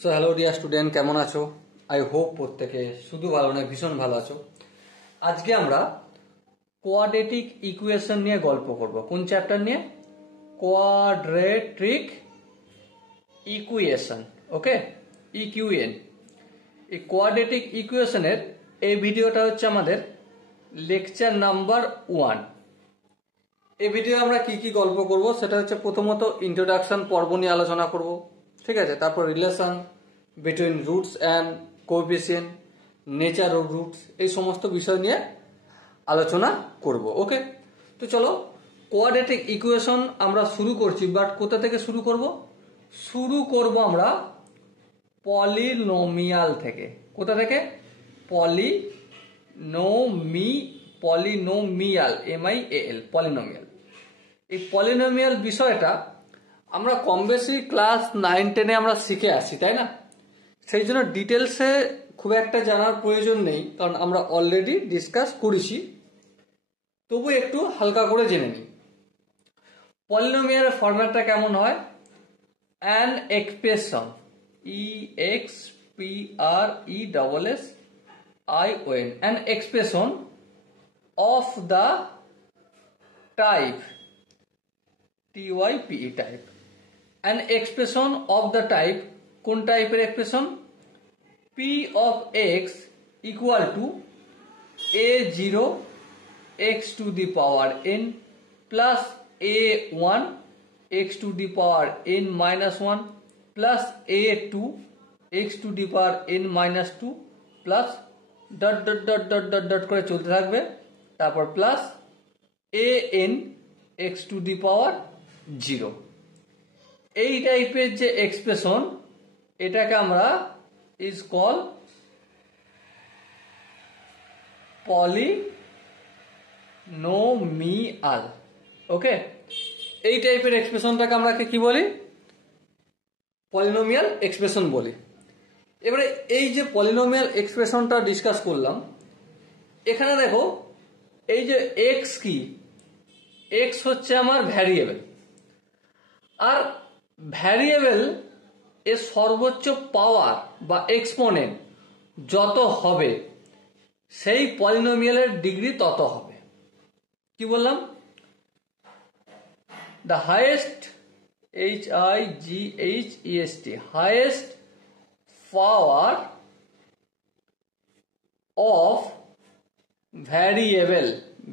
So hello dear student, কেমন আছো? I hope প্রত্যেকে শুধু ভালো নয় ভীষণ ভালো আছো। আজকে আমরা কোয়াড্রেটিক ইকুয়েশন নিয়ে গল্প করব। কোন চ্যাপ্টার নিয়ে? Quadratic equation. Okay, EQN. এই কোয়াড্রেটিক ইকুয়েশনের এই ভিডিওটা হচ্ছে আমাদের লেকচার নাম্বার 1। এই ভিডিও আমরা কি কি গল্প করব সেটা হচ্ছে প্রথমত ইন্ট্রোডাকশন পর্ব নিয়ে আলোচনা করব, ঠিক আছে। তারপর relation between roots and coefficient, nature of roots, এই সমস্ত বিষয় নিয়ে আলোচনা করব। ওকে, তো চলো কোয়াড্রেটিক ইকুয়েশন আমরা শুরু করছি। বাট কোথা থেকে শুরু করব? শুরু করব আমরা পলিনোমিয়াল থেকে। কোথা থেকে? Polynomial, MIAL, polynomial. এই পলিনোমিয়াল বিষয়টা আমরা কম বেশি ক্লাস 9-10-এ আমরা শিখে আসি, তাই না? সেই জন্য ডিটেলসে খুব একটা জানার প্রয়োজন নেই, কারণ আমরা অলরেডি ডিসকাস করেছি। তবু একটু হালকা করে জেনে নিই। পলিনোমিয়ালের ফরম্যাটটা কেমন হয়? An expression, EXPRESSION, an expression of the type, TYPE type. An expression of the type, কোন টাইপের expression? P of x equal to A0 x to the power n plus A1 x to the power n minus 1 plus A2 x to the power n minus 2 plus dot dot dot dot dot dot করে চলতে থাকবে। তারপর plus an x to the power 0। এই টাইপের যে expression, এটাকে আমরা is called polynomial। ওকে, এই টাইপের এক্সপ্রেশনটাকে আমরা কি বলি? পলিনোমিয়াল এক্সপ্রেশন বলি। এবারে এই যে পলিনোমিয়াল এক্সপ্রেশনটা ডিসকাস করলাম, এখানে দেখো এই যে এক্স কি? এক্স হচ্ছে আমার ভ্যারিয়েবল, আর ভ্যারিয়েবল এর সর্বোচ্চ পাওয়ার বা এক্সপোনেন্ট যত হবে সেই পলিনোমিয়ালের ডিগ্রি তত হবে। কি বললাম? The highest, HIGHEST, highest power of variable,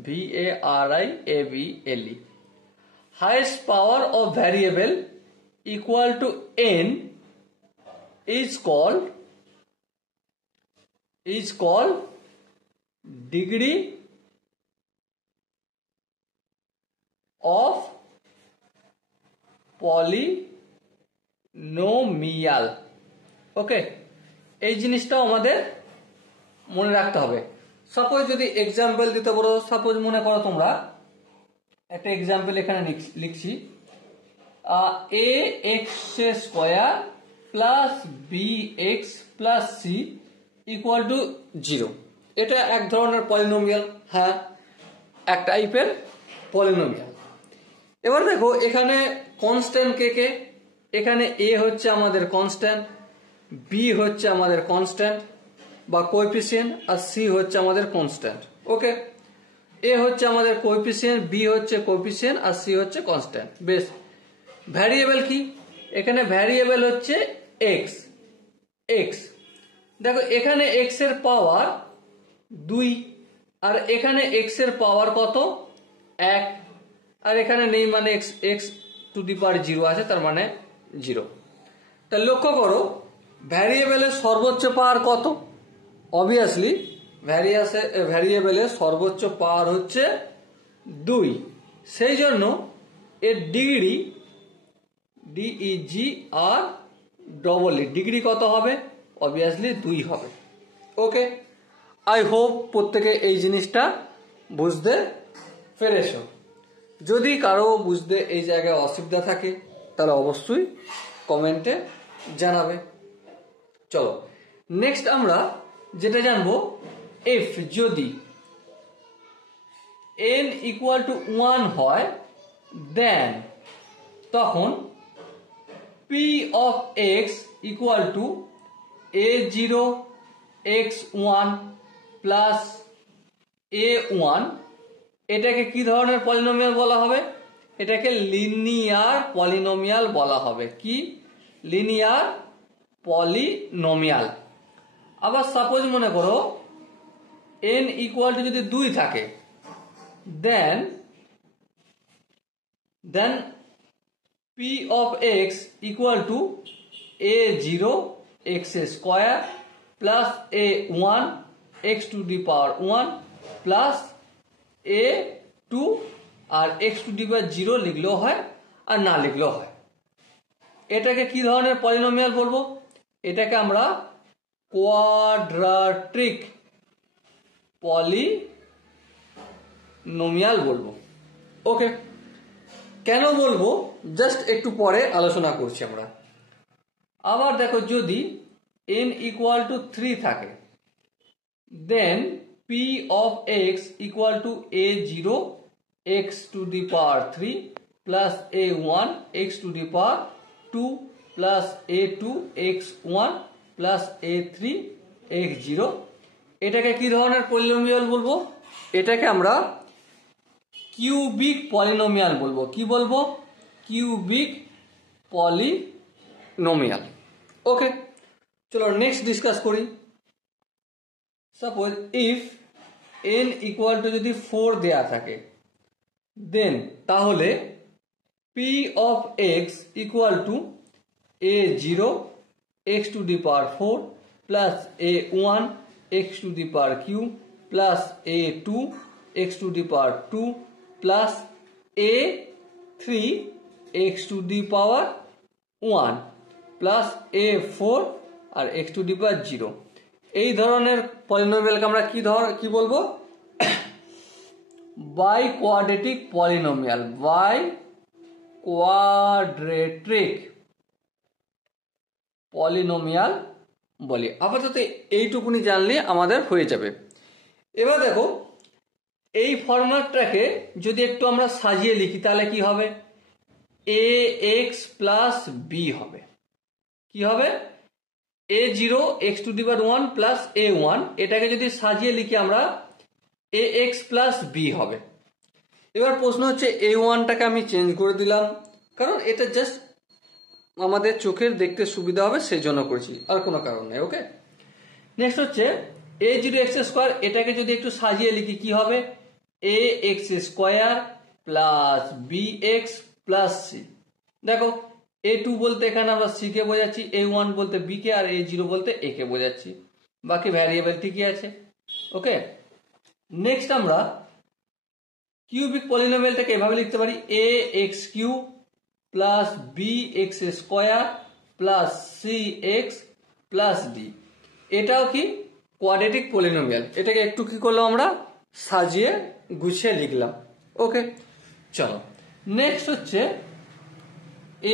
VARIABLE, highest power of variable equal to n is called degree of polynomial। ওকে, এই জিনিসটাও আমাদের মনে রাখতে হবে। সাপোজ যদি এক্সাম্পল দিতে পারো, সাপোজ মনে করো তোমরা একটা এক্সাম্পল এখানে লিখছি, ax square plus bx plus c equal to 0। এটা এক ধরনের পলিনোমিয়াল, হ্যাঁ, এক টাইপের পলিনোমিয়াল। এবার দেখো এখানে কনস্ট্যান্ট কে? এখানে a হচ্ছে আমাদের কনস্ট্যান্ট, b হচ্ছে আমাদের কনস্ট্যান্ট বা কোএফিসিয়েন্ট, আর c হচ্ছে আমাদের কনস্ট্যান্ট। ওকে, a হচ্ছে আমাদের কোএফিসিয়েন্ট, b হচ্ছে কোএফিসিয়েন্ট, আর c হচ্ছে কনস্ট্যান্ট। বেশ, ভ্যারিয়েবল কি? এখানে ভ্যারিয়েবল হচ্ছে x। দেখো এখানে x এর পাওয়ার 2, আর এখানে x এর পাওয়ার কত? 1, আর এখানে নেই মানে x টু দি পাওয়ার 0 আছে, তার মানে 0। তা লক্ষ্য করো ভ্যারিয়েবলের সর্বোচ্চ পাওয়ার কত? অবভিয়াসলি ভ্যারিয়েবলের সর্বোচ্চ পাওয়ার হচ্ছে 2, সেই জন্য এর ডিগ্রি, DEGREE, ডিগ্রি কত হবে? অবভিয়াসলি 2 হবে। ওকে, আই হোপ প্রত্যেকে এই জিনিসটা বুঝতে পেরেছো। যদি কারো বুঝতে এই জায়গায় অসুবিধা থাকে তাহলে অবশ্যই কমেন্টে জানাবে। চলো নেক্সট আমরা যেটা জানবো, if যদি n equal to 1 হয়, দেন তখন P of x equal to a0 x1 plus a1, এটাকে কি ধরনের পলিনোমিয়াল বলা হবে? এটাকে লিনিয়ার পলিনোমিয়াল বলা হবে। কি? Linear polynomial. আবার সাপোজ মনে করো n ইকুয়াল টু যদি 2 থাকে, দেন p of x equal to a0 x square plus a1 x to the power 1 plus a2 R x to the power 0 লিখলেও হয় আর না লিখলেও হয়। এটাকে কি ধরনের পলিনোমিয়াল বলবো? এটাকে আমরা কোয়াড্রাটিক পলিনোমিয়াল বলবো। ওকে, কেন বলবো জাস্ট একটু পরে আলোচনা করছি আমরা। আবার দেখো যদি n ইকুয়াল টু 3 থাকে, দেন p of x equal to a0 x to the power 3 plus a1 x to the power 2 plus a2 x1 plus a3 x0, এটাকে কি ধরনের পলিনোমিয়াল বলবো? এটাকে আমরা কিউবিক পলিনোমিয়াল বলবো। কি বলবো? Cubic polynomial. ওকে, চলো নেক্সট ডিসকাস করি। Suppose if n equal to যদি 4 দেয়া থাকে, দেন তাহলে p of x equal to a0 x to the power 4 plus a1 x to the power q plus a2 x to the power 2 plus a3 x to the power 1 plus a4 আর x to the power 0, এই ধরনের পলিনোমিয়ালকে আমরা কি বলবো? Biquadratic polynomial. Biquadratic polynomial বলি। আপাতত এইটুকুনি জানলে আমাদের হয়ে যাবে। এবার দেখো এই ফরম্যাটটাকে যদি একটু আমরা সাজিয়ে লিখি তাহলে কি হবে? ax প্লাস b হবে। কি হবে? a0 x to the power 1 plus a1, এটাকে যদি সাজিয়ে লিখি আমরা ax প্লাস b হবে। এবার প্রশ্ন হচ্ছে a1টাকে আমি চেঞ্জ করে দিলাম, কারণ এটা জাস্ট আমাদের চোখের দেখতে সুবিধা হবে সেই জন্য করেছি, আর কোনো কারণ নেই। ওকে, নেক্সট হচ্ছে a0 x স্কোয়ার, এটাকে যদি একটু সাজিয়ে লিখি কি হবে? ax square plus bx plus c। দেখো a2 বলতে এখানে আমরা c কে বোঝাচ্ছি, a1 বলতে b কে, আর a0 বলতে a কে বোঝাচ্ছি। বাকি ভ্যারিয়েবল ঠিকই আছে। ওকে, নেক্সট আমরা কিউবিক পলিনোমিয়ালটাকে এভাবে লিখতে পারি ax cube plus bx square plus cx plus d। এটাও কি কোয়াড্রেটিক পলিনোমিয়াল। এটাকে একটু কি করলাম আমরা? সাজিয়ে গুছিয়ে লিখলাম। ওকে, চলো নেক্সট হচ্ছে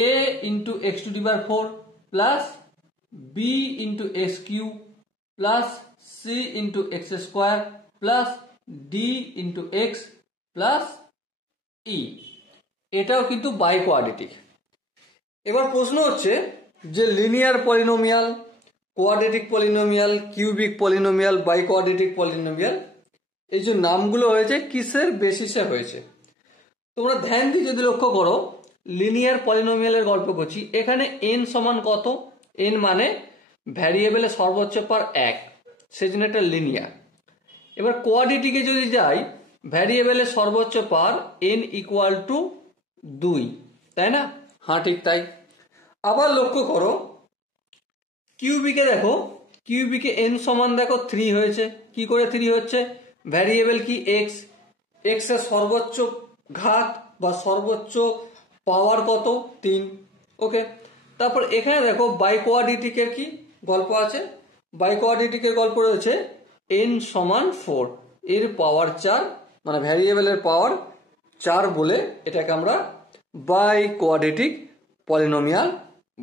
a into x to the power 4 plus b into x cube plus c into x square plus d into x plus e. এটাও কিন্তু বাই কোয়াড্রেটিক। এবার প্রশ্ন হচ্ছে যে linear polynomial, quadratic polynomial, cubic polynomial, biquadratic polynomial, এই যে নামগুলো হয়েছে কিসের বেসিসে হয়েছে? তোমরা ধ্যান দিয়ে যদি লক্ষ্য করো, লিনিয়ার পলিনোমিয়ালের গল্প করছি। এখানে n সমান কত? n মানে ভ্যারিয়েবলের সর্বোচ্চ পার 1, সেজন্য এটা লিনিয়ার। এবার কোয়াড্রেটিকে যদি যাই, ভ্যারিয়েবলের সর্বোচ্চ পার n ইকুয়াল টু 2, তাই না? হ্যাঁ, ঠিক তাই। আবার লক্ষ্য করো কিউবিকে, দেখো কিউবিকে n সমান দেখো 3 হয়েছে। কি করে 3 হচ্ছে? ভ্যারিয়েবল কি? x, x এর সর্বোচ্চ ঘাত বা সর্বোচ্চ পাওয়ার কত? 3। ওকে, তারপর এখানে দেখো বাই কোয়াড্রেটিকের কি গল্প আছে? বাই কোয়াড্রেটিকের গল্প রয়েছে n সমান 4, এর পাওয়ার 4, মানে ভ্যারিয়েবলের পাওয়ার 4 বলে এটাকে আমরা বাই কোয়াড্রেটিক পলিনোমিয়াল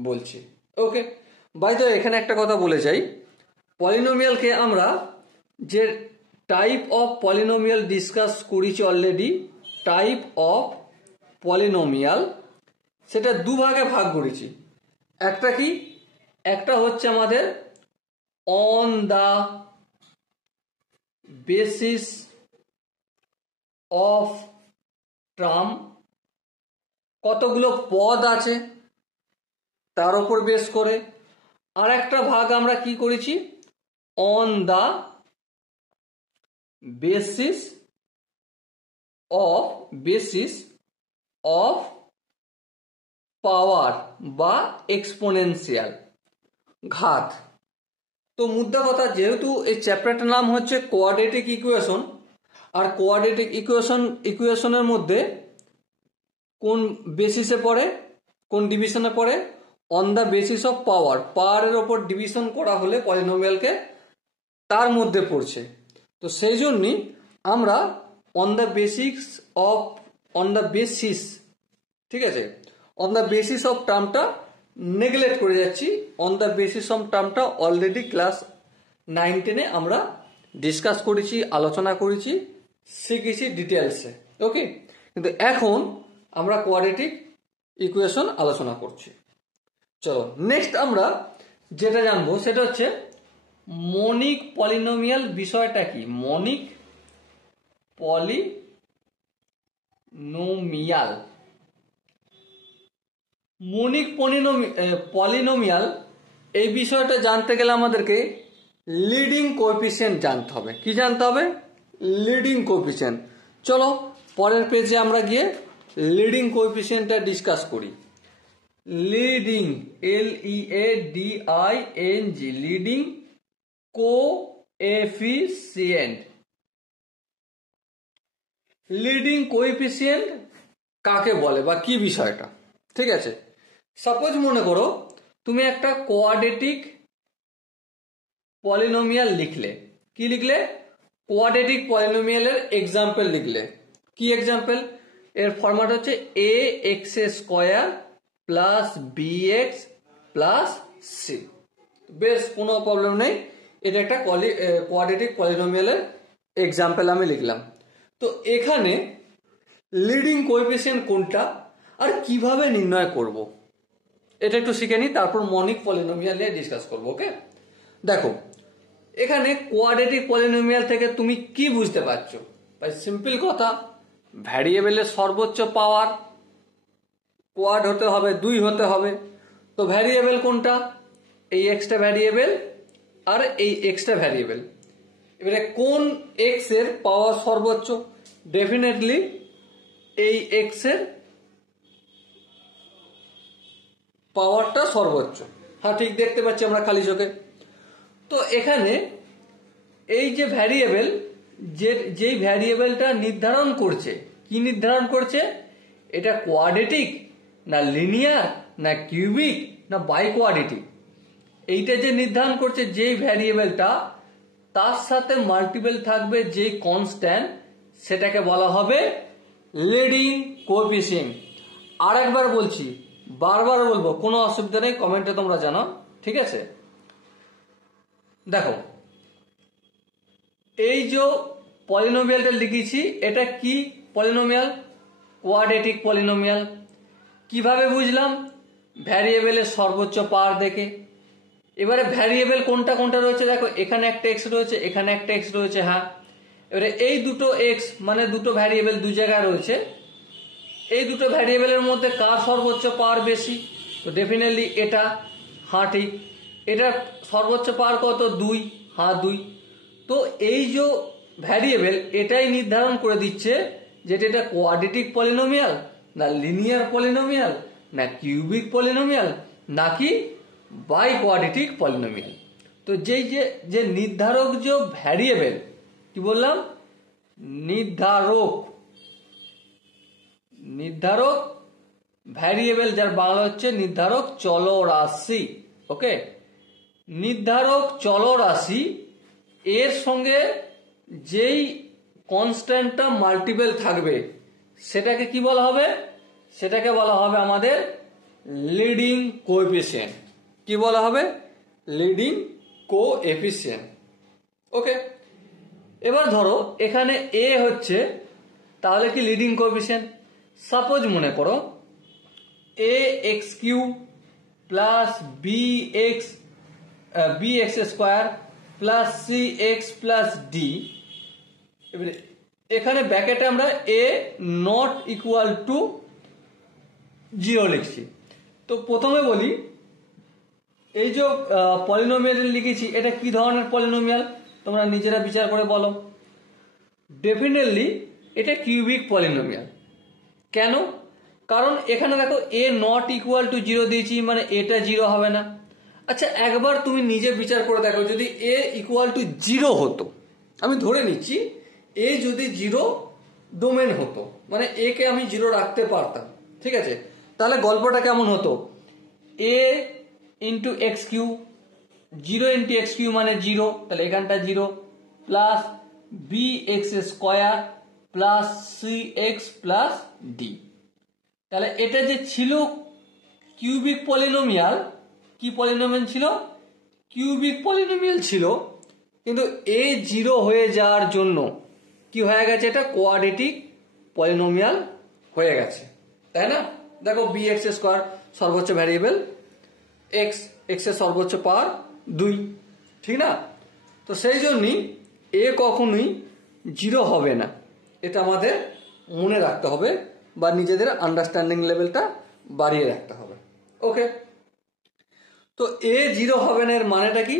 বলছি। ওকে, বাই দ্য এখানে একটা কথা বলে যাই, পলিনোমিয়ালকে আমরা যে টাইপ অফ পলিনোমিয়াল ডিসকাস করেছি অলরেডি, টাইপ অফ পলিনোমিয়াল, সেটা দুভাগে ভাগ করেছি। একটা কি, একটা হচ্ছে আমাদের on the basis of term, কতগুলো পদ আছে তার উপর বেস করে। আর একটা ভাগ আমরা কি করেছি, on the basis of power বা এক্সপোনেনশিয়াল, ঘাত। তো মুদ্রা কথা, যেহেতু এই চ্যাপ্টারটার নাম হচ্ছে কোয়াড্রেটিক ইকুয়েশন, আর কোয়াড্রেটিক ইকুয়েশনের মধ্যে কোন বেসিসে পড়ে, কোন ডিভিশনে পড়ে, অন দ্য বেসিস অফ পাওয়ার, পাওয়ারের ওপর ডিভিশন করা হলে পলিনোমিয়ালকে তার মধ্যে পড়ছে। তো সেই জন্যই আমরা অন দ্য বেসিস, ঠিক আছে, অন দ্য বেসিস অফ টার্মটা নেগলেক্ট করে যাচ্ছি। অন দ্য বেসিস অফ টার্মটা অলরেডি ক্লাস 9-10 আমরা ডিসকাস করেছি, আলোচনা করেছি, শিখেছি ডিটেলসে। ওকে, কিন্তু এখন আমরা কোয়াড্রেটিক ইকুয়েশন আলোচনা করছি। চলো নেক্সট আমরা যেটা জানবো সেটা হচ্ছে মনিক পলিনোমিয়াল। বিষয়টা কি মনিক পলিনোমিয়াল? মনিক পলিনোমিয়াল এই বিষয়টা জানতে গেলে আমাদেরকে লিডিং কোএফিসিয়েন্ট জানতে হবে। কি জানতে হবে? Leading coefficient. চলো পরের পেজে আমরা গিয়ে লিডিং কোএফিসিয়েন্টটা ডিসকাস করি। Leading, LEADING, leading coefficient. Leading coefficient কাকে বলে বা কি বিষয়টা, ঠিক আছে। সাপোজ মনে করো তুমি একটা কোয়াড্রেটিক পলিনোমিয়াল লিখলে। কি লিখলে? কোয়াড্রেটিক পলিনোমিয়ালের এক্সাম্পল লিখলে। কি এক্সাম্পল? এর ফরম্যাট হচ্ছে ax² plus bx plus c। বেশ, কোনো প্রবলেম নেই, এটা একটা কোয়াড্রেটিক পলিনোমিয়ালের এক্সাম্পল আমি লিখলাম। তো এখানে লিডিং কোএফিসিয়েন্ট কোনটা আর কিভাবে নির্ণয় করব এটা একটু শিখে নিই, তারপর মনিক পলিনোমিয়াল নিয়ে ডিসকাস করবো। ওকে, দেখো এখানে কোয়াড্রেটিক পলিনোমিয়াল থেকে তুমি কি বুঝতে পারছো? ভাই সিম্পল কথা, ভ্যারিয়েবলের সর্বোচ্চ পাওয়ার কোয়াড হতে হবে, 2 হতে হবে। তো ভ্যারিয়েবল কোনটা? এই এক্সটা ভ্যারিয়েবল আর এই এক্সটা ভ্যারিয়েবল। এবারে কোন এক্স এর পাওয়ার সর্বোচ্চ? ডেফিনেটলি এই এক্স এর পাওয়ারটা সর্বোচ্চ। হ্যাঁ, ঠিক দেখতে পাচ্ছি আমরা খালি চোখে। তো এখানে এই যে ভ্যারিয়েবল, যেই ভ্যারিয়েবলটা নির্ধারণ করছে, কি নির্ধারণ করছে? এটা কোয়াড্রেটিক না লিনিয়ার না কিউবিক না বাইকোয়াড্রেটিক, এইটা যে নির্ধারণ করছে যেই ভ্যারিয়েবলটা, তার সাথে মাল্টিপল থাকবে যেই কনস্ট্যান্ট, সেটাকে বলা হবে লিডিং কোএফিসিয়েন্ট। আর একবার বলছি, বারবার বলবো, কোনো অসুবিধা নেই, কমেন্টে তোমরা জানো, ঠিক আছে। দেখো এই যে পলিনোমিয়ালটা লিখেছি, এটা কি পলিনোমিয়াল? Quadratic polynomial. কিভাবে বুঝলাম? ভ্যারিয়েবলের সর্বোচ্চ পাওয়ার দেখে। এবারে ভ্যারিয়েবল কোনটা কোনটা রয়েছে দেখো, এখানে একটা এক্স রয়েছে, এখানে একটা এক্স রয়েছে। হ্যাঁ, এবারে এই দুটো এক্স মানে দুটো ভ্যারিয়েবল দু জায়গায় রয়েছে, এই দুটো ভ্যারিয়েবলের মধ্যে কার সর্বোচ্চ পাওয়ার বেশি? তো ডেফিনেটলি এটা। হ্যাঁ ঠিক, এটার সর্বোচ্চ পাওয়ার কত? 2। হ্যাঁ 2। তো এই যে ভ্যারিয়েবল, এটাই নির্ধারণ করে দিচ্ছে যেটা এটা কোয়াড্রেটিক পলিনোমিয়াল না লিনিয়ার পলিনোমিয়াল না কিউবিক পলিনোমিয়াল নাকি বাই কোয়াড্রেটিক পলিনোমিয়াল। তো যেই যে নির্ধারক যে ভ্যারিয়েবল, কি বললাম? নির্ধারক ভ্যারিয়েবল, যার বাংলা হচ্ছে নির্ধারক চলরাশি। ওকে, নির্ধারক চলরাশি এর সঙ্গে যেই কনস্ট্যান্টটা মাল্টিপল থাকবে সেটাকে কি বলা হবে? সেটাকে বলা হবে আমাদের লিডিং কোএফিসিয়েন্ট। কি বলা হবে? Leading coefficient. ওকে, এবার ধরো এখানে এ হচ্ছে, তাহলে কি লিডিং কোএফিসিয়েন্ট? সাপোজ মনে করো ax³ plus B x square plus C x plus D. এবারে এখানে ব্র্যাকেটে আমরা এ নট ইকুয়াল টু 0 লিখছি। তো প্রথমে বলি এই যে পলিনোমিয়াল লিখেছি এটা কি ধরনের পলিনোমিয়াল তোমরা নিজেরা বিচার করে বলো। ডেফিনেটলি এটা কিউবিক পলিনোমিয়াল। কেন? কারণ এখানে দেখো এ নট ইকুয়াল টু 0 দিয়েছি, মানে এটা 0 হবে না। আচ্ছা একবার তুমি নিজে বিচার করে দেখো, যদি এ ইকুয়াল টু 0 হতো, আমি ধরে নিচ্ছি এ যদি 0 ডোমেন হতো, মানে এ কে আমি 0 রাখতে পারতাম, ঠিক আছে, তাহলে গল্পটা কেমন হতো? A into x cube, 0 into x cube মানে 0, তাহলে এখানটা 0, plus B x square plus C x plus d. তাহলে এটা যে ছিল কিউবিক পলিনোমিয়াল, কি পলিনোমিয়াল ছিল? কিউবিক পলিনোমিয়াল ছিল, কিন্তু এ 0 হয়ে যাওয়ার জন্য কি হয়ে গেছে? এটা কোয়াড্রেটিক পলিনোমিয়াল হয়ে গেছে, তাই না? দেখো বি এক্স স্কোয়ার সর্বোচ্চ ভ্যারিয়েবল এক্স, এক্স এর সর্বোচ্চ পাওয়ার 2, ঠিক না? তো সেই জন্যই এ কখনোই 0 হবে না, এটা আমাদের মনে রাখতে হবে বা নিজেদের আন্ডারস্ট্যান্ডিং লেভেলটা বাড়িয়ে রাখতে হবে। ওকে, তো এ 0 হবে না এর মানেটা কি?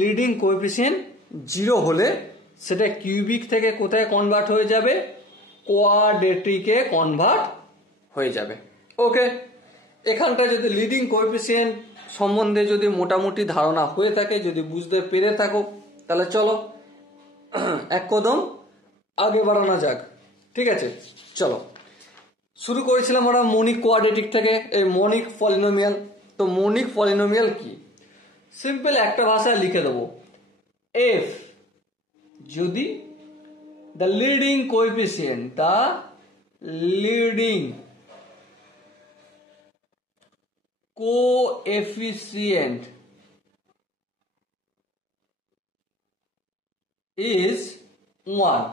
লিডিং কোএফিসিয়েন্ট 0 হলে সেটা কিউবিক থেকে কোথায় কনভার্ট হয়ে যাবে? কোয়াড্রেটিকে কনভার্ট হয়ে যাবে। ওকে, এখানটা যদি লিডিং কোএফিসিয়েন্ট সম্বন্ধে যদি মোটামুটি ধারণা হয়ে থাকে, যদি বুঝতে পেরে থাকো, তাহলে চলো এক কদম আগে বাড়ানো যাক, ঠিক আছে? চলো শুরু করেছিলাম আমরা মনিক কোয়াড্রেটিক থেকে, এই মনিক পলিনোমিয়াল। তো মনিক পলিনোমিয়াল কি? সিম্পল একটা ভাষায় লিখে দেবো, এফ যদি দ্য লিডিং কোএফিসিয়েন্ট is 1,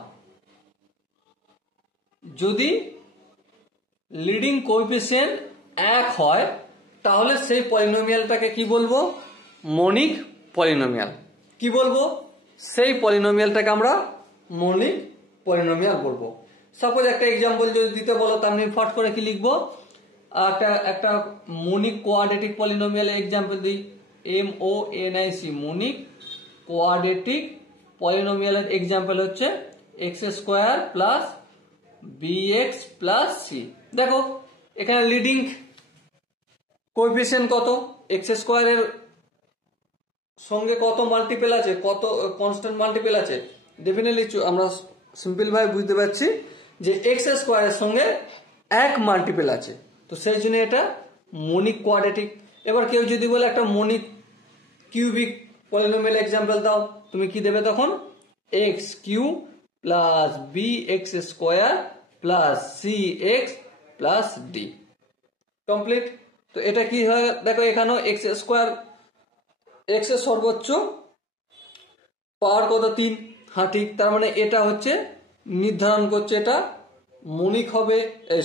যদি লিডিং কোএফিসিয়েন্ট 1 হয় তাহলে সেই পলিনোমিয়ালটাকে কি বলবো? মনিক পলিনোমিয়াল। কি বলবো? সেই পলিনোমিয়ালটাকে আমরা মনিক পলিনোমিয়াল বলবো। সাপোজ একটা এক্সাম্পল যদি দিতে বলো, তার আমি ফট করে কি লিখবো? একটা মনিক কোয়াড্রেটিক পলিনোমিয়ালের এক্সাম্পল দিই, MONIC, মনিক কোয়াড্রেটিক পলিনোমিয়ালের এক্সাম্পল হচ্ছে X square plus bx plus C. দেখো এখানে লিডিং কোএফিসিয়েন্ট কত? এক্স স্কোয়ারের সঙ্গে কত মাল্টিপল আছে, কত কনস্ট্যান্ট মাল্টিপল আছে? ডেফিনেটলি আমরা সিম্পল ভাবে বুঝতে পারছি যে এক্স স্কোয়ারের সঙ্গে 1 মাল্টিপল আছে, তো সেই জন্য এটা মনিক কোয়াড্রেটিক। এবার কেউ যদি বলে একটা মনিক কিউবিক পলিনোমিয়াল এক্সাম্পল দাও, তুমি কি দেবে তখন? X cube plus B x square plus C x plus D. Complete. তো এটা কি হয় দেখো, এখানেও এক্স স্কোয়ার, এক্স এর সর্বোচ্চ পাওয়ার কত? 3। হ্যাঁ ঠিক, তার মানে এটা হচ্ছে নির্ধারণ করছে এটা মনিক হবে,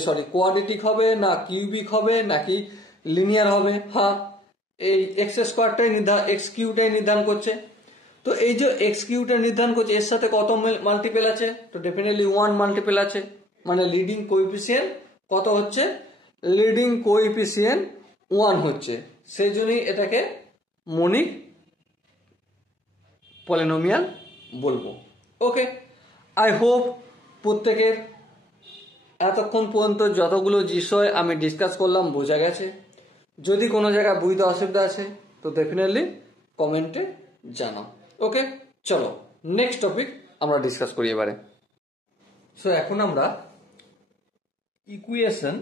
সরি কোয়াড্রেটিক হবে না কিউবিক হবে নাকি লিনিয়ার হবে। হ্যাঁ, এই এক্স স্কোয়ারটাই এক্স কিউটাই নির্ধারণ করছে। তো এই যে এক্স কিউটা নির্ধারণ করছে, এর সাথে কত মাল্টিপল আছে? তো ডেফিনেটলি 1 মাল্টিপল আছে, মানে লিডিং কোএফিসিয়েন্ট কত হচ্ছে? লিডিং কোএফিসিয়েন্ট 1 হচ্ছে, সেই জন্যই এটাকে মনিক পলিনোমিয়াল বলবো। ওকে, আই হোপ প্রত্যেকের এতক্ষণ পর্যন্ত যতগুলো বিষয় আমি ডিসকাস করলাম বোঝা গেছে। যদি কোনো জায়গায় বুঝতে অসুবিধা আছে তো ডেফিনেটলি কমেন্টে জানাও। ওকে, চলো নেক্সট টপিক আমরা ডিসকাস করি এবারে। সো এখন আমরা equation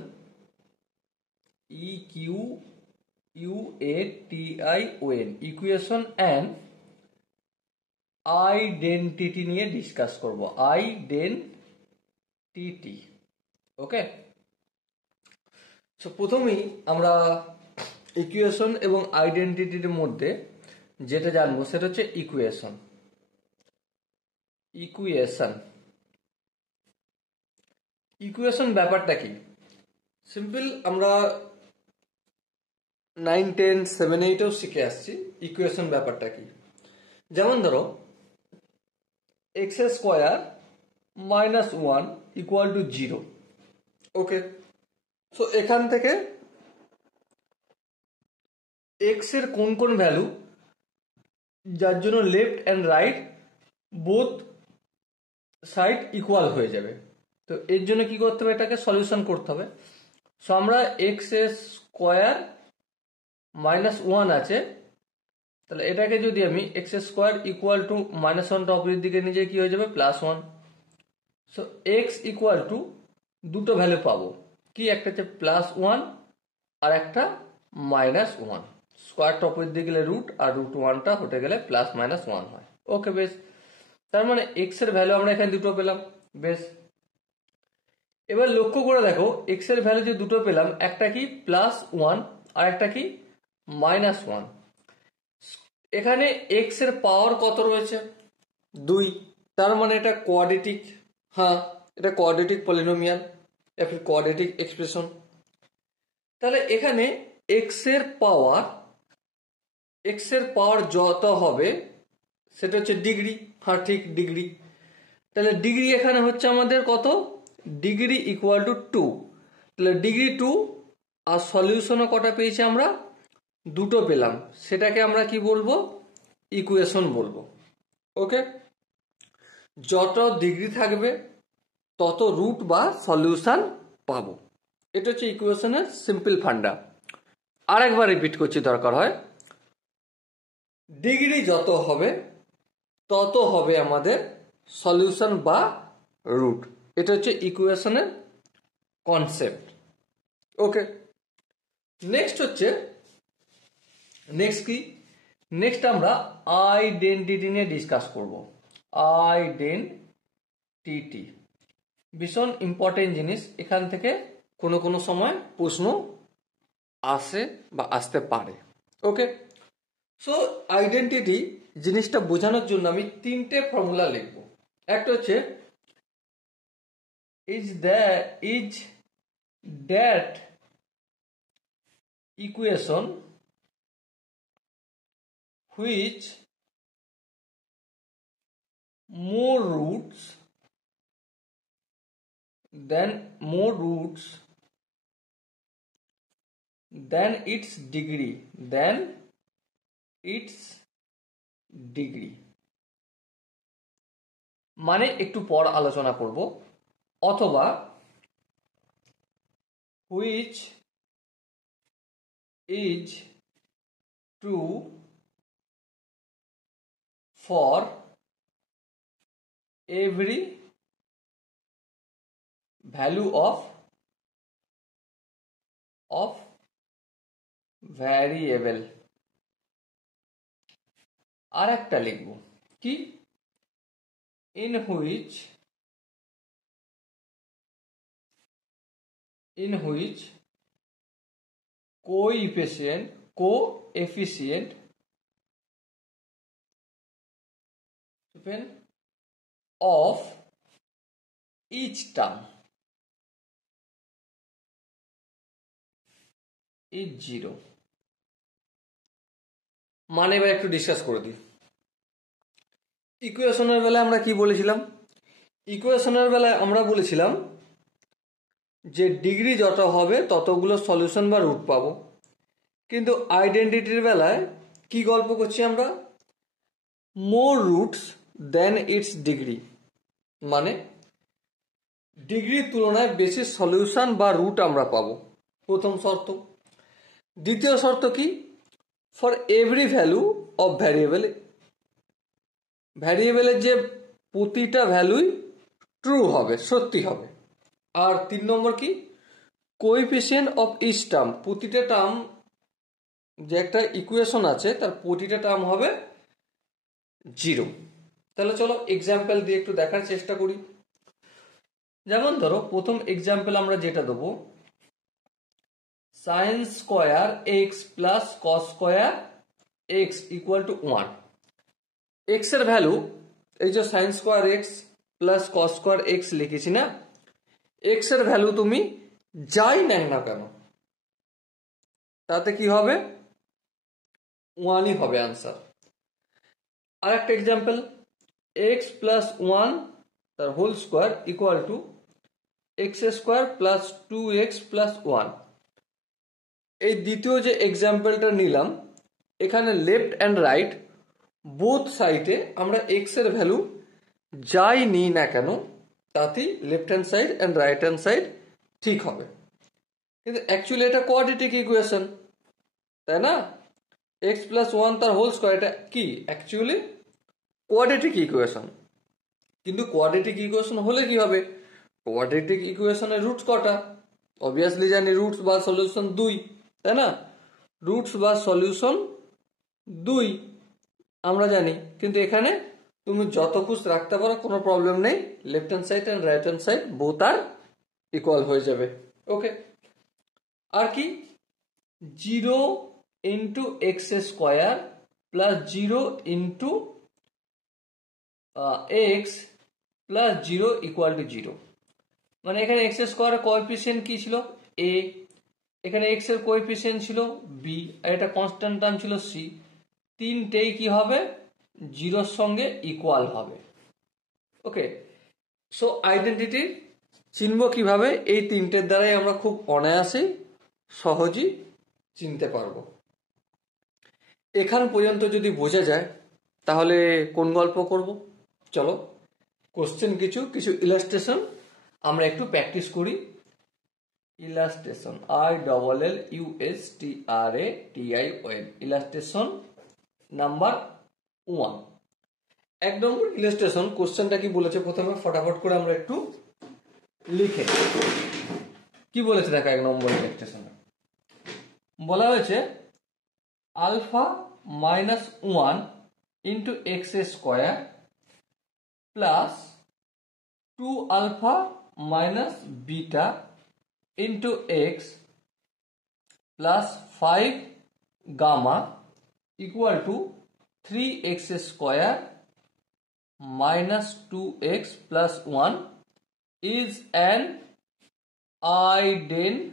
EQUATION equation and identity নিয়ে ডিসকাস করব। আইডেন্টিটি। ওকে, সো প্রথমেই আমরা ইকুয়েশন এবং আইডেন্টিটির মধ্যে যেটা জানবো সেটা হচ্ছে ইকুয়েশন। ইকুয়েশন ব্যাপারটা কি? সিম্পল, আমরা 9, 10, 7, 8-এও শিখে আসছি ইকুয়েশন ব্যাপারটা কি। যেমন ধরো x square minus 1 equal to 0। Okay, so এখান থেকে এক্স এর কোন কোন ভ্যালু যার জন্য left and right both side equal হয়ে যাবে, তো এর জন্য কি করতে হবে, এটাকে সলিউশন করতে হবে। সো আমরা এক্স স্কোয়ার মাইনাস 1 আছে, তাহলে এটাকে যদি আমি এক্স স্কোয়ার ইকুয়াল টু -1 টপের দিকে নিয়ে যাই কি হয়ে যাবে +1। সো এক্স ইকুয়াল টু দুটো ভ্যালু পাবো, কি একটা হচ্ছে +1 আর একটা -1। স্কোয়ার টপের দিকে গেলে রুট আর √1টা হতে গেলে +-1 হয়। ওকে বেশ, তার মানে এক্স এর ভ্যালু আমরা এখানে দুটো পেলাম। বেশ, এবার লক্ষ্য করে দেখো এক্স এর ভ্যালু যে দুটো পেলাম, একটা কি +1 আর একটা কি -1। এখানে এক্স এর পাওয়ার কত রয়েছে 2, তার মানে এটা কোয়াড্রেটিক। হ্যাঁ, এটা কোয়াড্রেটিক পলিনোমিয়াল या फिर কোয়াড্রেটিক এক্সপ্রেশন। তাহলে এখানে এক্স এর পাওয়ার যত হবে সেটা হচ্ছে ডিগ্রি। হ্যাঁ ঠিক, ডিগ্রি। তাহলে ডিগ্রি এখানে হচ্ছে আমাদের কত, ডিগ্রি ইকুয়াল টু 2। তাহলে ডিগ্রি 2 আর সলিউশনও কটা পেয়েছি আমরা, দুটো পেলাম, সেটাকে আমরা কি বলবো, ইকুয়েশন বলবো। ওকে, যত ডিগ্রি থাকবে তত রুট বা সলিউশন পাবো। এটা হচ্ছে ইকুয়েশনের সিম্পল ফান্ডা। আরেকবার রিপিট করছি দরকার হয়, ডিগ্রি যত হবে তত হবে আমাদের সলিউশন বা রুট। এটা হচ্ছে ইকুয়েশনের কনসেপ্ট। ওকে, নেক্সট কি, নেক্সট আমরা আইডেন্টিটি নিয়ে ডিসকাস করব। আইডেন্টিটি ভীষণ ইম্পর্টেন্ট জিনিস, এখান থেকে কোনো কোনো সময় প্রশ্ন আসে বা আসতে পারে। ওকে, সো আইডেন্টিটি জিনিসটা বোঝানোর জন্য আমি 3টে ফর্মুলা লিখব। একটা হচ্ছে is that equation which more roots than its degree মানে একটু পর আলোচনা করব। অথবা which is true for every value of variable। আর একটা লিখব কি, in which coefficient of each term is 0। মানে এবার একটু ডিসকাস করে দিই। ইকুয়েশনের বেলায় আমরা কি বলেছিলাম, ইকুয়েশনের বেলায় আমরা বলেছিলাম যে ডিগ্রি যত হবে ততগুলো সলিউশন বা রুট পাবো। কিন্তু আইডেন্টিটির বেলায় কি গল্প করছি আমরা, মোর রুটস দেন ইটস ডিগ্রি, মানে ডিগ্রির তুলনায় বেশি সলিউশন বা রুট আমরা পাবো, প্রথম শর্ত। দ্বিতীয় শর্ত কি, ফর এভরি ভ্যালু অফ ভ্যারিয়েবলের যে প্রতিটা ভ্যালুই ট্রু হবে, সত্যি হবে। আর 3 নম্বর কি, কোএফিসিয়েন্ট অফ ইচ টার্ম, প্রতিটা টার্ম যে একটা ইকুয়েশন আছে তার প্রতিটা টার্ম হবে 0। তাহলে চলো এক্সাম্পল দিয়ে একটু দেখার চেষ্টা করি। যেমন ধরো প্রথম এক্সাম্পল আমরা যেটা দেবো, sin square x plus cos square x equal to 1। X এর ভ্যালু এই যে sin square x plus cos square x লিখেছি না, এক্স এর ভ্যালু তুমি যাই নেন না কেন, তাতে কি হবে, 1ই হবে আনসার। আর একটা এক্সাম্পল, এক্স প্লাস 1 তার whole square equal to X square plus 2x plus 1। এই দ্বিতীয় যে এক্সাম্পলটা নিলাম, এখানে লেফট অ্যান্ড রাইট বোথ সাইডে আমরা এক্স এর ভ্যালু যাই নিই না কেন তাতেই left hand side and right hand side ঠিক হবে। কিন্তু অ্যাকচুয়ালি এটা কোয়াড্রেটিক ইকুয়েশন, তাই না? এক্স প্লাস 1 তার হোল স্কোয়ার, এটা কি অ্যাকচুয়ালি কোয়াড্রেটিক ইকুয়েশন। কিন্তু কোয়াড্রেটিক ইকুয়েশন হলে কি হবে, কোয়াড্রেটিক ইকুয়েশনের রুটস কটা? অবভিয়াসলি জানি রুটস বা সলিউশন 2, তাই না? রুটস বা সলিউশন 2 আমরা জানি। কিন্তু এখানে তুমি যত খুশি রাখতে পারো, কোনো প্রবলেম নেই, left hand side and right hand side both are equal হয়ে যাবে। ওকে, আর কি, 0 into x square plus 0 into x plus 0 equal to 0। মানে এখানে এক্স স্কোয়ারের কোএফিসিয়েন্ট কি ছিল, a, এখানে এক্স এর কোএফিসিয়েন্ট ছিল b, আর এটা কনস্ট্যান্ট টার্ম ছিল c। তিনটেই কি হবে, 0-র সঙ্গে ইকুয়াল হবে। ওকে, সো আইডেন্টিটি চিনব কিভাবে? এই তিনটের দ্বারাই আমরা খুব অনায়াসেই সহজেই চিনতে পারবো। এখান পর্যন্ত যদি বোঝা যায় তাহলে কোন গল্প করব? চলো কোশ্চেন কিছু ইলাস্ট্রেশন আমরা একটু প্র্যাকটিস করি। Illustration, ILLUSTRATION, illustration number 1। 1 নম্বর ইলাস্ট্রেশন কোশ্চেনটা কি বলেছে প্রথমে ফটাফট করে আমরা একটু লিখে। কি বলেছে দেখো, 1 নম্বর ইলাস্ট্রেশনে বলা হয়েছে alpha minus 1 into x square plus 2 alpha minus beta into x plus 5 gamma equal to 3x square minus 2x plus 1 is an identity।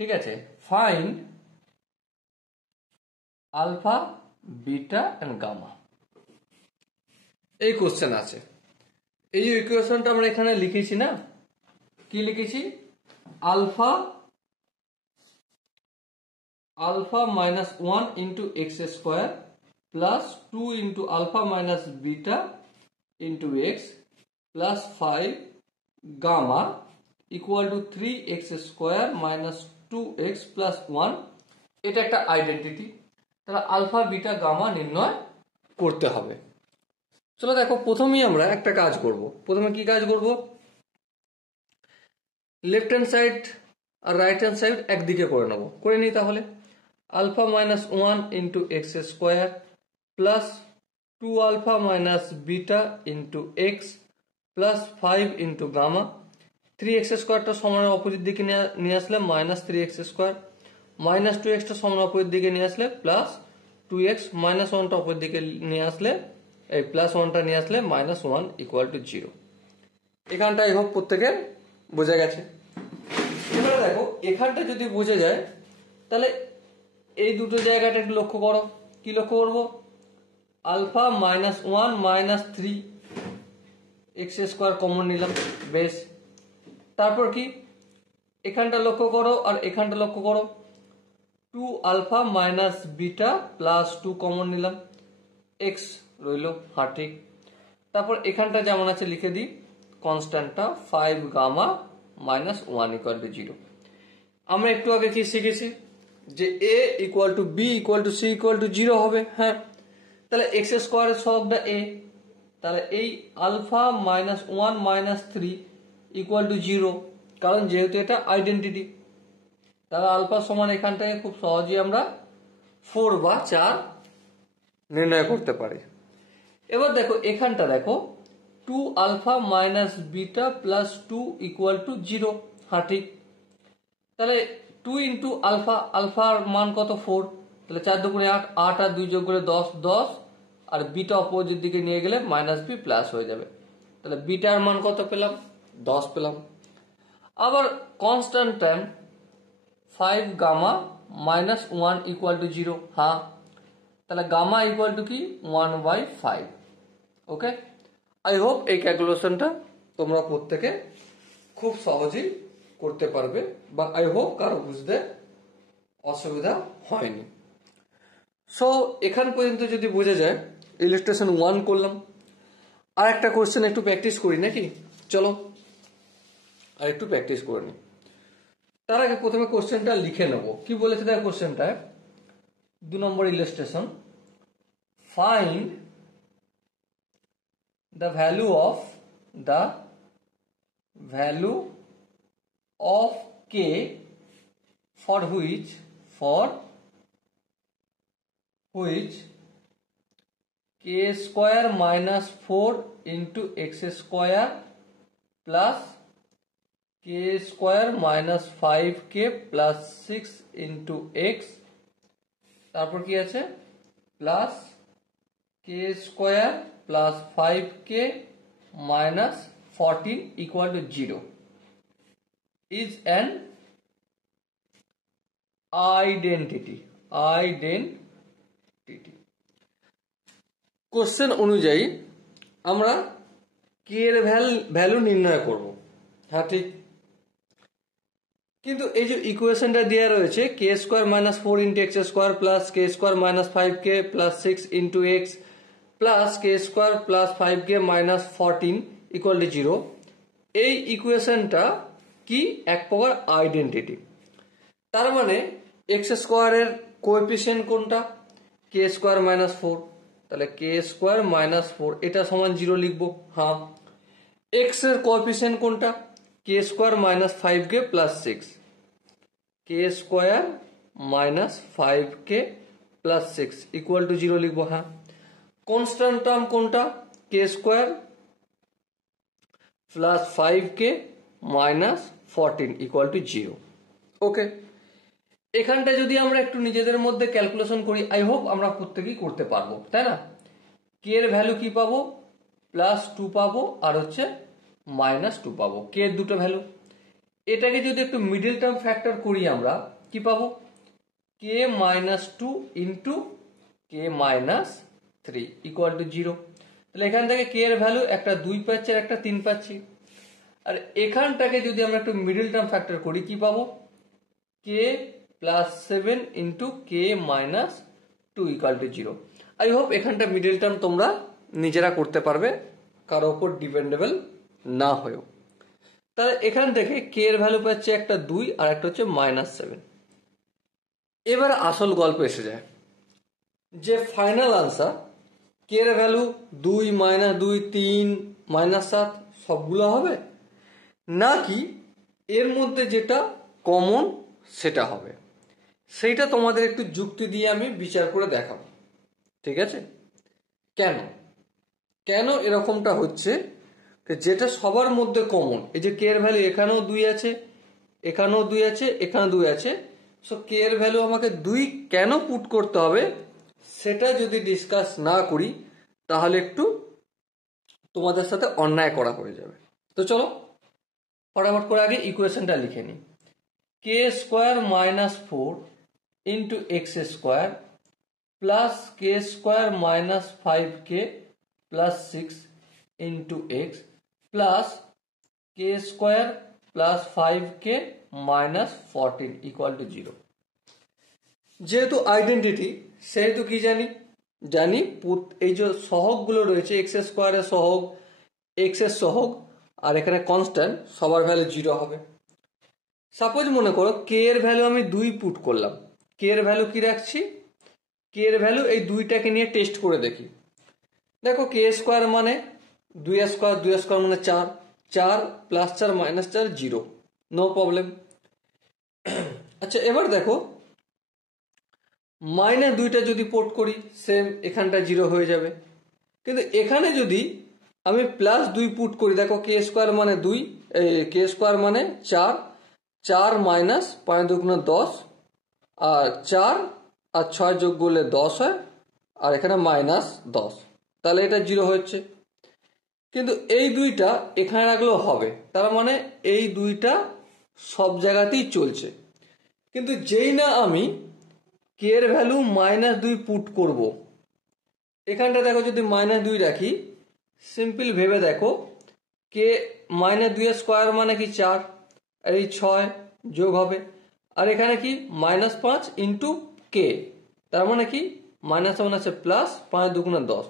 ঠিক আছে, find alpha beta and gamma। এই কোশ্চেন আছে। এই যে ইকুয়েশনটা আমরা এখানে লিখেছি না, কি লিখেছি, alpha minus 1 into x square plus 2 into alpha minus beta into x plus 5 gamma equal to 3x square minus 2x plus 1। এটা একটা আইডেন্টিটি, তাহলে আলফা বিটা গামা নির্ণয় করতে হবে। চলো দেখো, প্রথমেই আমরা একটা কাজ করব। প্রথমে কি কাজ করব, লেফট হ্যান্ড সাইড আর রাইট হ্যান্ড সাইড একদিকে করে নেব। করে নিই তাহলে, alpha minus 1 into x square plus 2 alpha minus beta into x plus 5 into gamma. 3x স্কোয়ারটা সমানের অপোজিট দিকে নিয়ে আসলে মাইনাস 3x স্কোয়ার, মাইনাস 2xটা সমান অপোজিট দিকে নিয়ে আসলে প্লাস 2x, মাইনাস 1টা অপোজিট দিকে নিয়ে আসলে এই প্লাস 1টা নিয়ে আসলে মাইনাস 1 ইকুয়াল টু 0। এখানটা এই হোক প্রত্যেকের বোঝা গেছে। এবারে দেখো, এখানটা যদি বোঝা যায় তাহলে এই দুটো জায়গাটা একটু লক্ষ্য করো। কি লক্ষ্য করবো, alpha minus 1 minus 3x square common নিলাম, বেশ। তারপর কি, এখানটা লক্ষ্য করো আর এখানটা লক্ষ্য করো, 2 alpha minus beta plus 2 common নিলাম, এক্স রইল, হ্যাঁ ঠিক। তারপর এখানটা যেমন আছে লিখে দিই কনস্ট্যান্টটা 5 গামা মাইনাস 1 ইকুয়াল টু 0। আমরা একটু আগে কি শিখেছি যে a equal to b equal to c equal to 0 হবে। হ্যাঁ, তাহলে এক্স স্কোয়ারের সহগটা a, তাহলে এই alpha minus 1 minus 3 equal to 0, কারণ যেহেতু এটা আইডেন্টিটি। তাহলে আলফা সমান এখানটাকে খুব সহজেই আমরা 4 বা 4 নির্ণয় করতে পারি। এবার দেখো এখানটা দেখো, 2 alpha minus beta plus 2 equal to 0, হ্যাঁ ঠিক। তাহলে 2 ইন্টু আলফা, আলফার মান কত 4, তাহলে 4 দুগুণে 8, 8 আর 2 যোগ করে 10, 10, আর বিটা অপোজিট দিকে নিয়ে গেলে মাইনাস বি প্লাস হয়ে যাবে। তাহলে বিটার মান কত পেলাম, 10 পেলাম। আবার constant time 5 gamma minus 1 equal to 0। হ্যাঁ, তাহলে গামা ইকুয়াল টু কি 1/5। ওকে, আই হোপ এই ক্যালকুলেশনটা তোমরা প্রত্যেকে খুব সহজেই করতে পারবে, বা আই হোপ কারো বুঝতে অসুবিধা হয়নি। সো এখান পর্যন্ত যদি বোঝা যায়, ইলাস্ট্রেশন 1 করলাম। আর একটা কোশ্চেন একটু প্র্যাকটিস করি নাকি? চলো আর একটু প্র্যাকটিস করে নিই। তার আগে প্রথমে কোশ্চেনটা লিখে নেব। কি বলেছে দেখ কোশ্চেনটা, 2 নম্বর illustration, find the value of k for which k square minus 4 into x square plus k square minus 5k plus 6 into x, তারপর কি আছে plus k square plus 5k minus 14 equal to 0 is an identity। Question অনুযায়ী আমরা k এর value নির্ণয় করব। হ্যাঁ ঠিক, কিন্তু এই যে ইকুয়েশনটা দেওয়া রয়েছে k square minus 4 into x square plus k square minus 5k plus 6 into x plus k square plus 5k minus 14 equal to 0, এই ইকুয়েশনটা কি এক প্রকার আইডেন্টিটি। তার মানে এক্স স্কোয়ারের কোএফিসিয়েন্ট কোনটা, k স্কোয়ার মাইনাস 4, তাহলে k স্কোয়ার মাইনাস 4 এটা সমান 0 লিখবো। হ্যাঁ, এক্স এর কোএফিসিয়েন্ট কোনটা, k square minus 5k plus 6, k square minus 5k plus 6 equal to 0 লিখবো। হ্যাঁ, কনস্ট্যান্ট টার্ম কোনটা, k square plus 5k minus 14 equal to 0। ওকে, এখানটা যদি আমরা একটু নিজেদের মধ্যে ক্যালকুলেশন করি, আই হোপ আমরা প্রত্যেকেই করতে পারবো, তাই না? k এর ভ্যালু কি পাবো, প্লাস 2 পাবো আর হচ্ছে মাইনাস 2 পাবো, k এর দুটো ভ্যালু। এটাকে যদি একটু মিডল টার্ম ফ্যাক্টর করি আমরা কি পাবো, k minus 2 into k minus 3 equal to 0। তাহলে এখান থেকে k এর ভ্যালু একটা 2 পাচ্ছি আর একটা 3 পাচ্ছি। আর এখানটাকে যদি আমরা একটু মিডল টার্ম ফ্যাক্টর করি কি পাবো, k plus 7 into k minus 2 equal to 0। I hope এখানটা মিডল টার্ম তোমরা নিজেরা করতে পারবে, কারো উপর ডিপেন্ডেবল না হয়েও। তাহলে এখান থেকে k এর ভ্যালু পাচ্ছে একটা 2 আর একটা হচ্ছে মাইনাস 7। এবার আসল গল্প এসে যায়, যে ফাইনাল আনসার k এর ভ্যালু 2 মাইনাস 2 3 মাইনাস 7 সবগুলো হবে, নাকি এর মধ্যে যেটা কমন সেটা হবে, সেইটা তোমাদের একটু যুক্তি দিয়ে আমি বিচার করে দেখাবো। ঠিক আছে, কেন এরকমটা হচ্ছে, যেটা সবার মধ্যে কমন, এই যে k এর ভ্যালু এখানেও 2 আছে, এখানেও 2 আছে, এখানেও 2 আছে, সো k এর ভ্যালু আমাকে 2 কেন পুট করতে হবে সেটা যদি ডিসকাস না করি তাহলে একটু তোমাদের সাথে অন্যায় করা হয়ে যাবে। তো চলো ফটাফট করে আগে ইকুয়েশনটা লিখে নিই। k square minus 4 into x square plus k square minus 5k plus 6 into x plus k square plus 5k minus 14 equal to 0। যেহেতু আইডেন্টিটি সেহেতু কি জানি, এই যে সহগগুলো রয়েছে এক্স স্কোয়ারের সহগ, এক্স এর সহগ আর এখানে কনস্ট্যান্ট, সবার ভ্যালু 0 হবে। সাপোজ মনে করো k এর ভ্যালু আমি 2 পুট করলাম, k এর ভ্যালু কি রাখছি, k এর ভ্যালু এই 2টাকে নিয়ে টেস্ট করে দেখি। দেখো k স্কোয়ার মানে 2 স্কোয়ার মানে 4, 4 প্লাস 4 মাইনাস 4 0, নো প্রবলেম। আচ্ছা এবার দেখো মাইনাস 2টা যদি পোর্ট করি সেম এখানটা 0 হয়ে যাবে, কিন্তু এখানে যদি আমি প্লাস 2 পুট করি, দেখো k স্কোয়ার মানে 2, k স্কোয়ার মানে 4, 4 মাইনাস 5 দুগুণ 10 আর 4 আর 6 যোগ করলে 10 হয় আর এখানে মাইনাস 10, তাহলে এটা 0 হচ্ছে। কিন্তু এই 2টা এখানে রাখলেও হবে, তার মানে এই 2টা সব জায়গাতেই চলছে। কিন্তু যেই না আমি কে এর ভ্যালু -2 পুট করব, এখানটা দেখো যদি -2 রাখি, সিম্পল ভেবে দেখো, কে -2 এর স্কোয়ার মানে কি 4, আর এই 6 যোগ হবে, আর এখানে কি -5 ইন্টু কে, তার মানে কি মাইনাস মানে আছে প্লাস, 5 দুগুণে 10,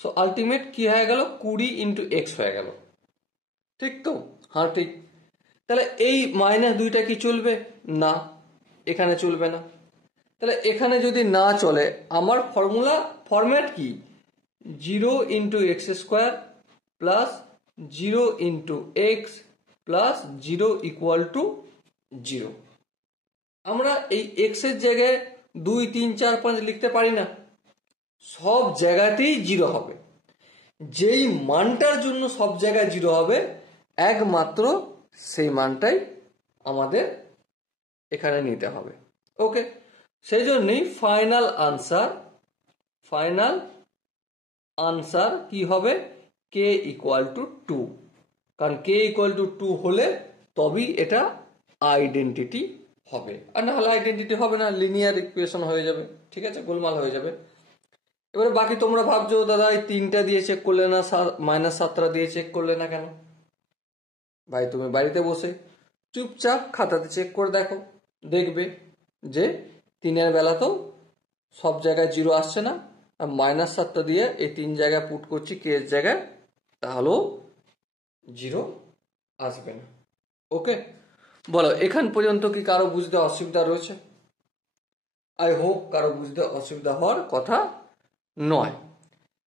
সো আলটিমেট কি হয়ে গেল 20 ইন্টু এক্স হয়ে গেল। ঠিক তো? হ্যাঁ ঠিক। তাহলে এই -2টা কি চলবে? না, এখানে চলবে না। তাহলে এখানে যদি না চলে, আমার ফর্ম্যাট কি, 0 into x square plus 0 into x plus 0 equal to 0। আমরা এই এক্স এর জায়গায় 2, 3, 4, 5 লিখতে পারি না, সব জায়গাতেই 0 হবে। যেই মানটার জন্য সব জায়গায় 0 হবে, একমাত্র সেই মানটাই আমাদের এখানে নিতে হবে। ওকে, সেই জন্যই ফাইনাল আনসার কি হবে, কে ইকুয়াল টু 2, কারণ কে ইকুয়াল টু 2 হলে তবেই এটা আইডেন্টিটি হবে, আর না হলে আইডেন্টিটি হবে না, লিনিয়ার ইকুয়েশন হয়ে যাবে। ঠিক আছে, গোলমাল হয়ে যাবে। এবারে বাকি তোমরা ভাবছো দাদা এই 3টা দিয়ে চেক করলে না, -7টা দিয়ে চেক করলে না কেন? ভাই তুমি বাড়িতে বসে চুপচাপ খাতাতে চেক করে দেখো, দেখবে যে 3 বেলাতেও সব জায়গায় 0 আসছে না, আর -7টা দিয়ে এই 3 জায়গায় পুট করছি কে এর জায়গায়, তাহলেও 0 আসবে না। ওকে, বলো এখান পর্যন্ত কি কারো বুঝতে অসুবিধা রয়েছে? আই হোপ কারো বুঝতে অসুবিধা হওয়ার কথা নয়।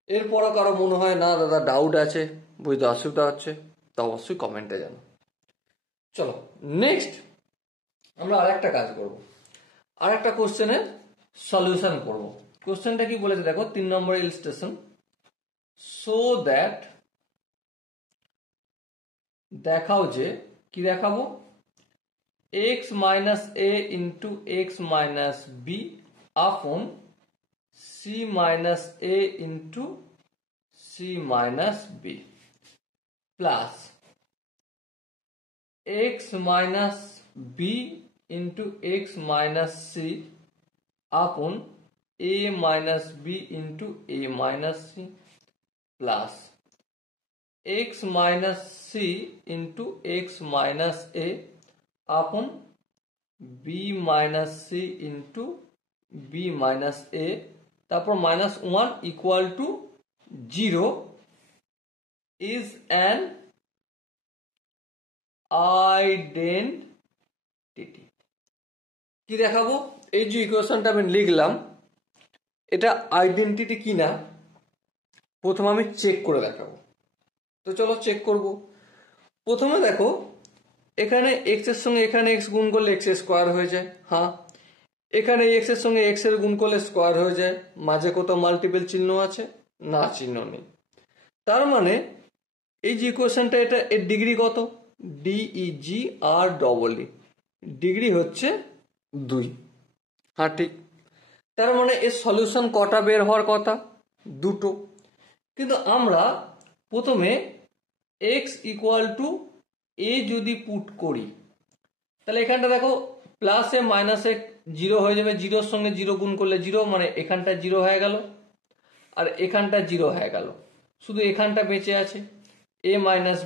এরপরও কারো মনে হয় না দাদা ডাউট আছে, বুঝতে অসুবিধা হচ্ছে, তা অবশ্যই কমেন্টে জানো। চলো নেক্সট আমরা আরেকটা কাজ করব, আরেকটা কোশ্চেনের সলিউশন করব। কোশ্চেনটা কি বলেছে দেখো, 3 নম্বর ইলাস্ট্রেশন, সো দ্যাট, দেখাও যে, কি দেখাবো, x minus a into x minus b upon c minus a into c minus b plus x minus b into x minus c upon a minus b into a minus c plus x minus c into x minus a upon b minus c into b minus a, তারপর -1 equal to 0 is an identity. কি দেখাবো, এই যে ইকুয়েশনটা আমি লিখলাম, এটা identity কিনা প্রথমে আমি চেক করে দেখাবো। তো চলো চেক করব। প্রথমে দেখো, এখানে এক্স এর সঙ্গে এখানে এক্স গুণ করলে এক্স স্কোয়ার হয়ে যায়, হ্যাঁ। এখানে এক্স এর সঙ্গে এক্স এর গুণ করলে স্কোয়ার হয়ে যায়, মাঝে কোথাও মাল্টিপল চিহ্ন আছে না, চিহ্ন নেই। তার মানে এই যে ইকুয়েশনটা, এটা এর ডিগ্রি কত, DEG আর ডবল ই, ডিগ্রি হচ্ছে 2, হ্যাঁ ঠিক। তার মানে এর সলিউশন কটা বের হওয়ার কথা, 2টো। কিন্তু আমরা প্রথমে এক্স ইকুয়াল টু এ যদি পুট করি, তাহলে এখানটা দেখো প্লাসে মাইনাসে 0 হয়ে যাবে, 0-র সঙ্গে 0 গুণ করলে 0, মানে এখানটা 0 হয়ে গেল আর এখানটা 0 হয়ে গেল, শুধু এখানটা বেঁচে আছে a minus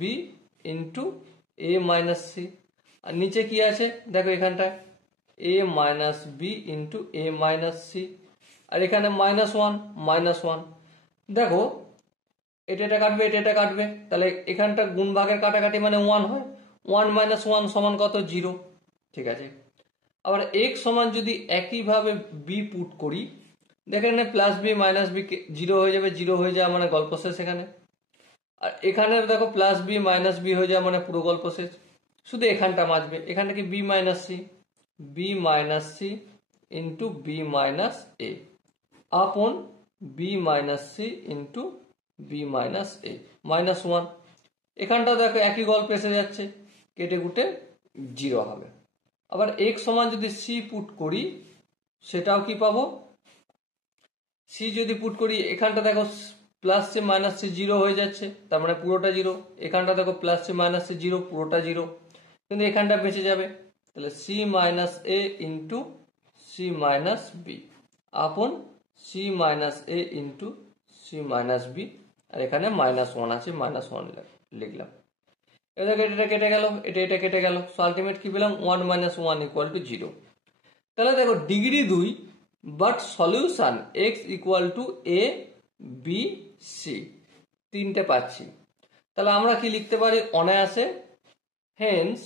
b into a minus c, আর নিচে কি আছে দেখো এখানটা a minus b into a minus c, আর এখানে -1 দেখো এটা কাটবে, এটা কাটবে, তাহলে এখানটা গুণ ভাগের কাটাকাটি মানে 1 হয়, 1 - 1 সমান কত, 0। ঠিক আছে, আবার x সমান যদি একইভাবে b পুট করি, দেখেন প্লাস বি মাইনাস বি 0 হয়ে যাবে, 0 হয়ে যায় মানে গল্প শেষ এখানে। আর এখানে দেখো প্লাস বি মাইনাস বি হয়ে যায় মানে পুরো গল্প শেষ, শুধু এখানটা বাঁচবে, এখানটা কি b minus c into b minus a upon b minus c into b minus a, -1। এখানটা দেখো একই গল্প এসে যাচ্ছে, কেটে কুটে 0 হবে। আবার x সমান যদি সি পুট করি, সেটাও কি পাবো, সি যদি পুট করি, এখানটা দেখো প্লাস সি মাইনাস সি 0 হয়ে যাচ্ছে, তার মানে পুরোটা 0, এখানটা দেখো প্লাস সি মাইনাস সি 0, পুরোটা 0, কিন্তু এখানটা বেঁচে যাবে, তাহলে c minus a into c minus b upon c minus a into c minus b, আর এখানে -1 আছে, -1 লিখলাম। এবার এটা কেটে গেল, এটা কেটে গেল, সো আলটিমেট কি পেলাম 1 - 1 = 0। তাহলে দেখো degree 2 but solution x = a b c, তিনটে পাচ্ছি। তাহলে আমরা কি লিখতে পারি অনায়াসে, hence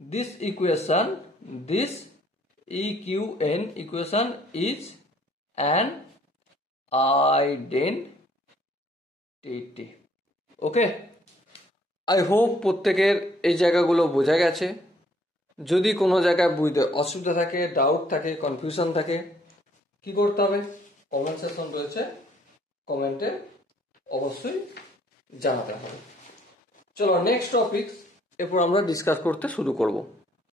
this equation, this EQN equation is an identity. Okay, I hope প্রত্যেকের এই জায়গাগুলো বোঝা গেছে। যদি কোনো জায়গায় বুঝতে অসুবিধা থাকে, ডাউট থাকে, কনফিউশন থাকে, কি করতে হবে? কমেন্ট সেকশন রয়েছে, কমেন্টে অবশ্যই জানাতে হবে। চলো নেক্সট টপিক এরপর আমরা ডিসকাস করতে শুরু করব।